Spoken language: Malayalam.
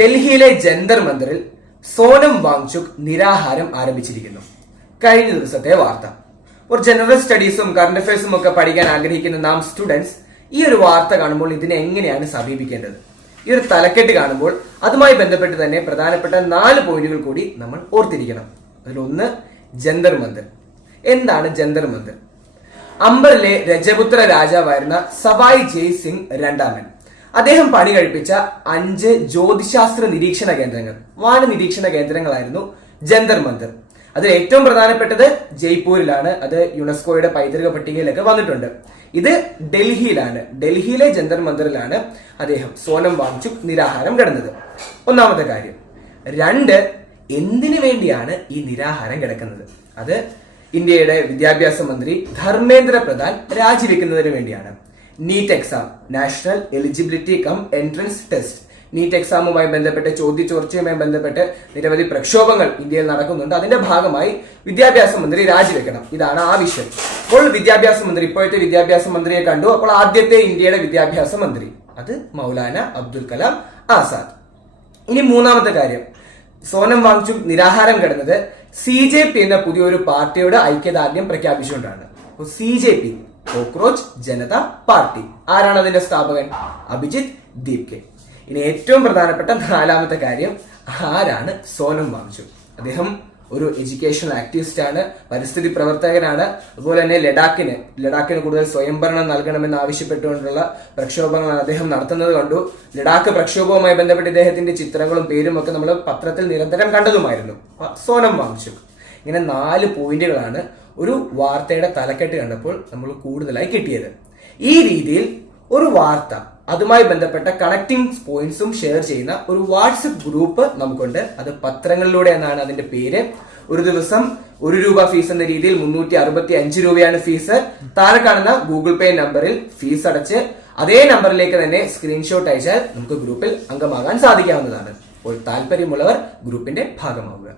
ഡൽഹിയിലെ ജന്തർ മന്ദിറിൽ സോനം വാങ്ചുക് നിരാഹാരം ആരംഭിച്ചിരിക്കുന്നു. കഴിഞ്ഞ ദിവസത്തെ വാർത്ത. ഒരു ജനറൽ സ്റ്റഡീസും കറണ്ട് അഫയേഴ്സും ഒക്കെ പഠിക്കാൻ ആഗ്രഹിക്കുന്ന നാം സ്റ്റുഡൻസ് ഈ ഒരു വാർത്ത കാണുമ്പോൾ ഇതിനെ എങ്ങനെയാണ് സമീപിക്കേണ്ടത്, ഈ ഒരു തലക്കെട്ട് കാണുമ്പോൾ അതുമായി ബന്ധപ്പെട്ട് തന്നെ പ്രധാനപ്പെട്ട 4 പോയിന്റുകൾ കൂടി നമ്മൾ ഓർത്തിരിക്കണം. അതിലൊന്ന് ജന്തർ മന്ദിർ. എന്താണ് ജന്തർ മന്ദിർ? അംബറിലെ രജപുത്ര രാജാവായിരുന്ന സവായ് ജയ് സിംഗ് രണ്ടാമൻ അദ്ദേഹം പണി കഴിപ്പിച്ച 5 ജ്യോതിശാസ്ത്ര നിരീക്ഷണ കേന്ദ്രങ്ങൾ, വാന നിരീക്ഷണ കേന്ദ്രങ്ങളായിരുന്നു ജന്തർ മന്ദിർ. അതിൽ ഏറ്റവും പ്രധാനപ്പെട്ടത് ജയ്പൂരിലാണ്. അത് യുനെസ്കോയുടെ പൈതൃക പട്ടികയിലൊക്കെ വന്നിട്ടുണ്ട്. ഇത് ഡൽഹിയിലാണ്. ഡൽഹിയിലെ ജന്തർ മന്ദിറിലാണ് അദ്ദേഹം സോനം വാങ്ചുക് നിരാഹാരം കിടന്നത്. ഒന്നാമത്തെ കാര്യം. 2, എന്തിനു വേണ്ടിയാണ് ഈ നിരാഹാരം കിടക്കുന്നത്? അത് ഇന്ത്യയുടെ വിദ്യാഭ്യാസ മന്ത്രി ധർമ്മേന്ദ്ര പ്രധാൻ രാജിവെക്കുന്നതിന് വേണ്ടിയാണ്. NEET exam, national eligibility cum entrance test, NEET എക്സാമുമായി ബന്ധപ്പെട്ട് ചോദ്യചോർച്ചയുമായി ബന്ധപ്പെട്ട് നിരവധി പ്രക്ഷോഭങ്ങൾ ഇന്ത്യയിൽ നടക്കുന്നുണ്ട്. അതിന്റെ ഭാഗമായി വിദ്യാഭ്യാസ മന്ത്രി രാജിവെക്കണം. ഇതാണ് ആവശ്യം. അപ്പോൾ ഇപ്പോഴത്തെ വിദ്യാഭ്യാസ മന്ത്രിയെ കണ്ടു. അപ്പോൾ ആദ്യത്തെ ഇന്ത്യയുടെ വിദ്യാഭ്യാസ മന്ത്രി അത് മൗലാന അബ്ദുൽ കലാം ആസാദ്. ഇനി മൂന്നാമത്തെ കാര്യം. സോനം വാങ്ചുക് നിരാഹാരം കിടന്നത് CJP എന്ന പുതിയൊരു പാർട്ടിയുടെ ഐക്യദാർഢ്യം പ്രഖ്യാപിച്ചുകൊണ്ടാണ്. അപ്പോൾ CJP, കോക്രോച്ച് ജനത പാർട്ടി. ആരാണ് അതിന്റെ സ്ഥാപകൻ? അഭിജിത്ത് ദീപ്കെ. ഇനി ഏറ്റവും പ്രധാനപ്പെട്ട 4ാമത്തെ കാര്യം, ആരാണ് സോനം വാങ്ചുക്? അദ്ദേഹം ഒരു എഡ്യൂക്കേഷണൽ ആക്ടിവിസ്റ്റ് ആണ്, പരിസ്ഥിതി പ്രവർത്തകനാണ്. അതുപോലെ തന്നെ ലഡാക്കിന് കൂടുതൽ സ്വയംഭരണം നൽകണമെന്ന് ആവശ്യപ്പെട്ടുകൊണ്ടുള്ള പ്രക്ഷോഭങ്ങളാണ് അദ്ദേഹം നടത്തുന്നത് കണ്ടു. ലഡാക്ക് പ്രക്ഷോഭവുമായി ബന്ധപ്പെട്ട് ഇദ്ദേഹത്തിന്റെ ചിത്രങ്ങളും പേരും ഒക്കെ നമ്മൾ പത്രത്തിൽ നിരന്തരം കണ്ടതുമായിരുന്നു. സോനം വാങ്ചുക്. ഇങ്ങനെ 4 പോയിന്റുകളാണ് ഒരു വാർത്തയുടെ തലക്കെട്ട് കണ്ടപ്പോൾ നമ്മൾ കൂടുതലായി കിട്ടിയത്. ഈ രീതിയിൽ ഒരു വാർത്ത, അതുമായി ബന്ധപ്പെട്ട കണക്ടിംഗ് പോയിന്റ്സും ഷെയർ ചെയ്യുന്ന ഒരു വാട്സപ്പ് ഗ്രൂപ്പ് നമുക്കുണ്ട്. അത് പത്രങ്ങളിലൂടെ എന്നാണ് അതിന്റെ പേര്. ഒരു ദിവസം 1 രൂപ ഫീസ് എന്ന രീതിയിൽ 365 രൂപയാണ് ഫീസ്. താഴെ കാണുന്ന ഗൂഗിൾ പേ നമ്പറിൽ ഫീസ് അടച്ച് അതേ നമ്പറിലേക്ക് തന്നെ സ്ക്രീൻഷോട്ട് അയച്ചാൽ നമുക്ക് ഗ്രൂപ്പിൽ അംഗമാകാൻ സാധിക്കാവുന്നതാണ്. അപ്പോൾ താല്പര്യമുള്ളവർ ഗ്രൂപ്പിന്റെ ഭാഗമാവുക.